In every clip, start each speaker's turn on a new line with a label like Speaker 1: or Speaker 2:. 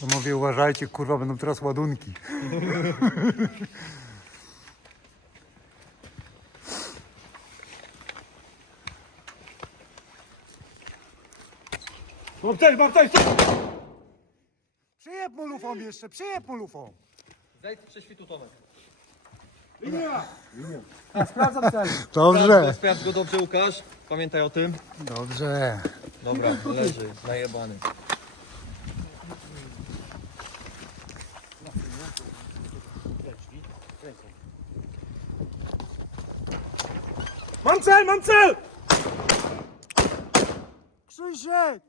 Speaker 1: To mówię, uważajcie, kurwa, będą teraz ładunki.
Speaker 2: Mam coś, mam coś! Przyjeb mu jeszcze, przyjeb mu lufą!
Speaker 3: Zajdź Tomek.
Speaker 2: Linia! Linia.
Speaker 4: A, sprawdzam cel.
Speaker 1: dobrze.
Speaker 3: Sprawdź go dobrze, Łukasz. Pamiętaj o tym.
Speaker 1: Dobrze.
Speaker 3: Dobra, leży, najebany.
Speaker 2: Mam cel, mam cel!
Speaker 1: Krzysiek!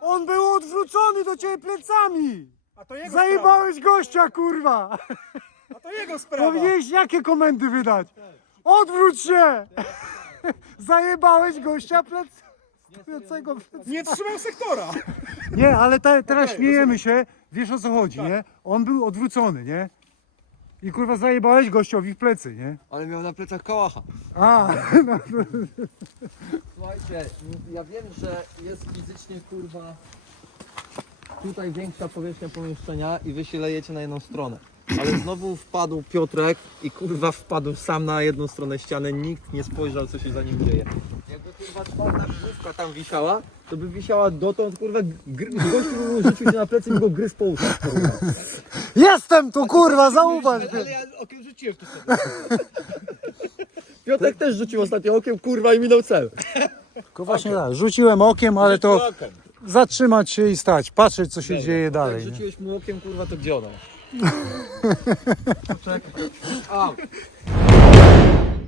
Speaker 1: On był odwrócony do ciebie plecami! A Zajebałeś sprawa. gościa, kurwa!
Speaker 2: A to
Speaker 1: Wiesz, jakie komendy wydać? Odwróć się! Zajebałeś gościa plec...
Speaker 2: Nie trzymał sektora!
Speaker 1: Nie, ale teraz te okay, śmiejemy rozumiem. się. Wiesz o co chodzi, tak. nie? On był odwrócony, nie? I kurwa zajebałeś gościowi w plecy, nie?
Speaker 3: Ale miał na plecach kołacha.
Speaker 1: A! Na...
Speaker 3: Słuchajcie, ja wiem, że jest fizycznie kurwa tutaj większa powierzchnia pomieszczenia i wy się na jedną stronę ale znowu wpadł Piotrek i kurwa wpadł sam na jedną stronę ściany, nikt nie spojrzał co się za nim dzieje. Jakby kurwa czwarta główka tam wisiała, to by wisiała dotąd kurwa, gr- gość rzucił się na plecy i go gryz połóż.
Speaker 1: Jestem tu kurwa, zauważ ale,
Speaker 3: ale ja okiem rzuciłem tu Piotrek to... też rzucił ostatnio okiem kurwa i minął cel.
Speaker 1: Tylko ok. właśnie okay. tak, rzuciłem okiem, ale to zatrzymać się i stać, patrzeć co się dzieje, dzieje dalej.
Speaker 3: Jak rzuciłeś mu okiem, kurwa, to gdzie ona? Czekaj.